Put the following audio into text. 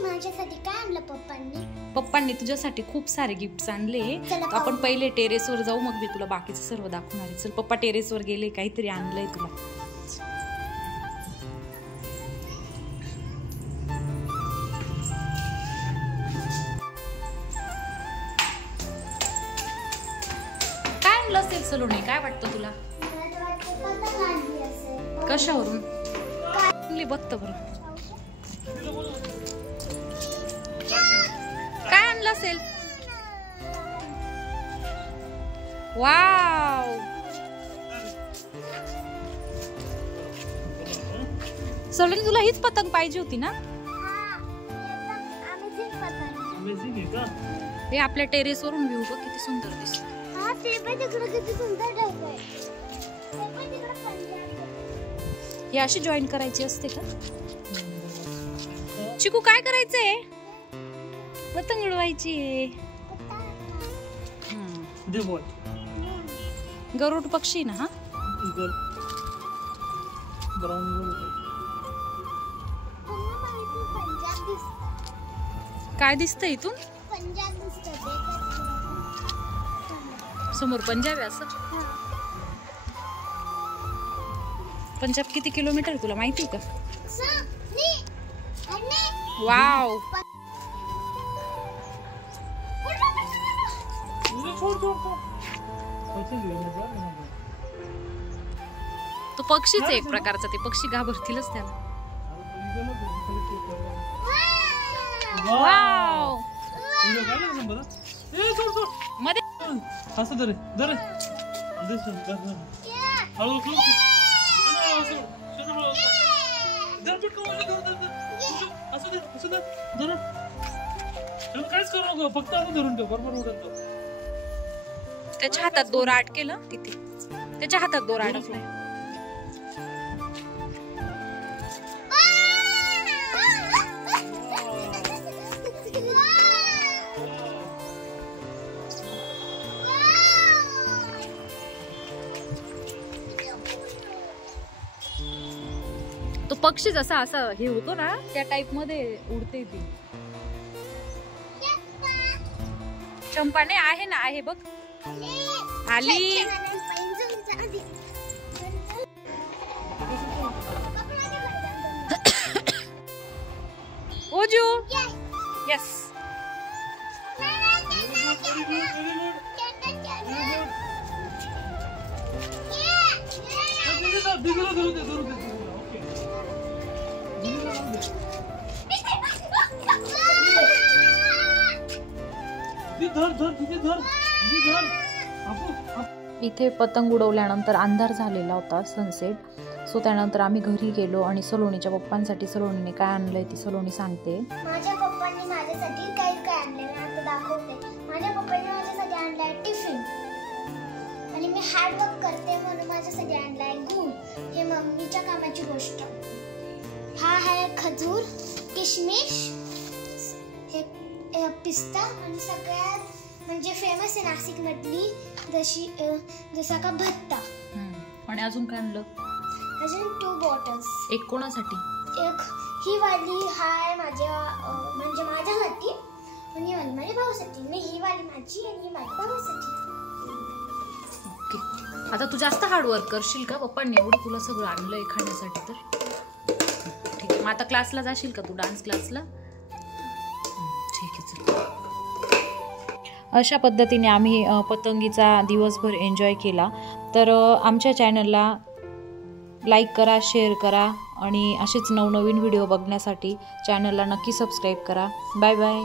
माझ्यासाठी काय आणलं पप्पांनी? पप्पांनी तुझ्यासाठी खूप सारे गिफ्ट्स आणले. आपण पहिले टेरेसवर जाऊ, मग मी तुला बाकीचं सर्व दाखवणार आहे. चल, पप्पा टेरेसवर गेले, काहीतरी आणलंय तुला. काय आणलं असेल सलोनी? काय वाटतं तुला? कशावरून बघत बरं? काय आणलं असेल? वाव, सलोनी तुला हीच पतंग पाहिजे होती ना? हे आपल्या टेरेस वरून व्ह्यू बघ, किती सुंदर दिसत. हे अशी जॉईन करायची असते का? चिकू काय करायचंय? पतंग उडवायची. गरुड पक्षी ना? हा, काय दिसतंय इथून? समोर पंजाब आहे असं. पंजाब किती किलोमीटर तुला माहिती का? वाव, तो पक्षीच आहे एक प्रकारचा. ते पक्षी घाबरतीलच त्याला. वाव, मध्ये असं दरे दरे काहीच करू नको, फक्त असं धरून ठेव, बरोबर उडत. त्याच्या हातात दोरा अटकेला तिथे. त्याच्या हातात दोरा अडकलाय. तो पक्षी जसा असा हे होतो ना, त्या टाइप मध्ये उडते ती. चंपाने आहे ना, आहे बघ, आली. ओजू, यस. इथे पतंग उडवल्यानंतर अंधार झालेला होता, सनसेट. सो त्यानंतर आम्ही घरी गेलो आणि सलोनीच्या पप्पांसाठी सलोनीने काय आणलंय ती सलोनी सांगते. माझ्या पप्पांनी माझ्यासाठी काय आणले मी आता दाखवते. माझ्या पप्पांनी माझ्यासाठी आणलाय टिफिन आणि मी हार्ड वर्क करते म्हणून माझ्यासाठी आणलाय गूळ. हे मम्मीच्या कामाची गोष्ट. हा आहे खजूर, किशमिश, हे पिस्ता आणि सगळ्यात म्हणजे फेमस आहे नाशिक मधली जसा का भत्ता. आणि अजून काय आणलं? अजून 2 बॉटल्स. एक कोणासाठी? एक ही वाली हाय माझ्या म्हणजे माझ्यासाठी आणि ही वाली माझ्या भावासाठी. मी ही वाली माझी आणि ही माझ्या भावासाठी. ओके, आता तू जास्त हार्ड वर्क करशील का? पप्पांनी एवढं तुला सगळं आणलंय खाण्यासाठी तर. ठीक आहे, मग आता क्लासला जाशील का तू, डान्स क्लासला? ठीक आहे, चल. अशा पद्धतीने आम्ही पतंगीचा दिवसभर एन्जॉय केला. तर आमच्या चॅनलला लाईक करा, शेअर करा आणि असेच नवनवीन व्हिडिओ बघण्यासाठी चॅनलला नक्की सबस्क्राईब करा. Bye bye.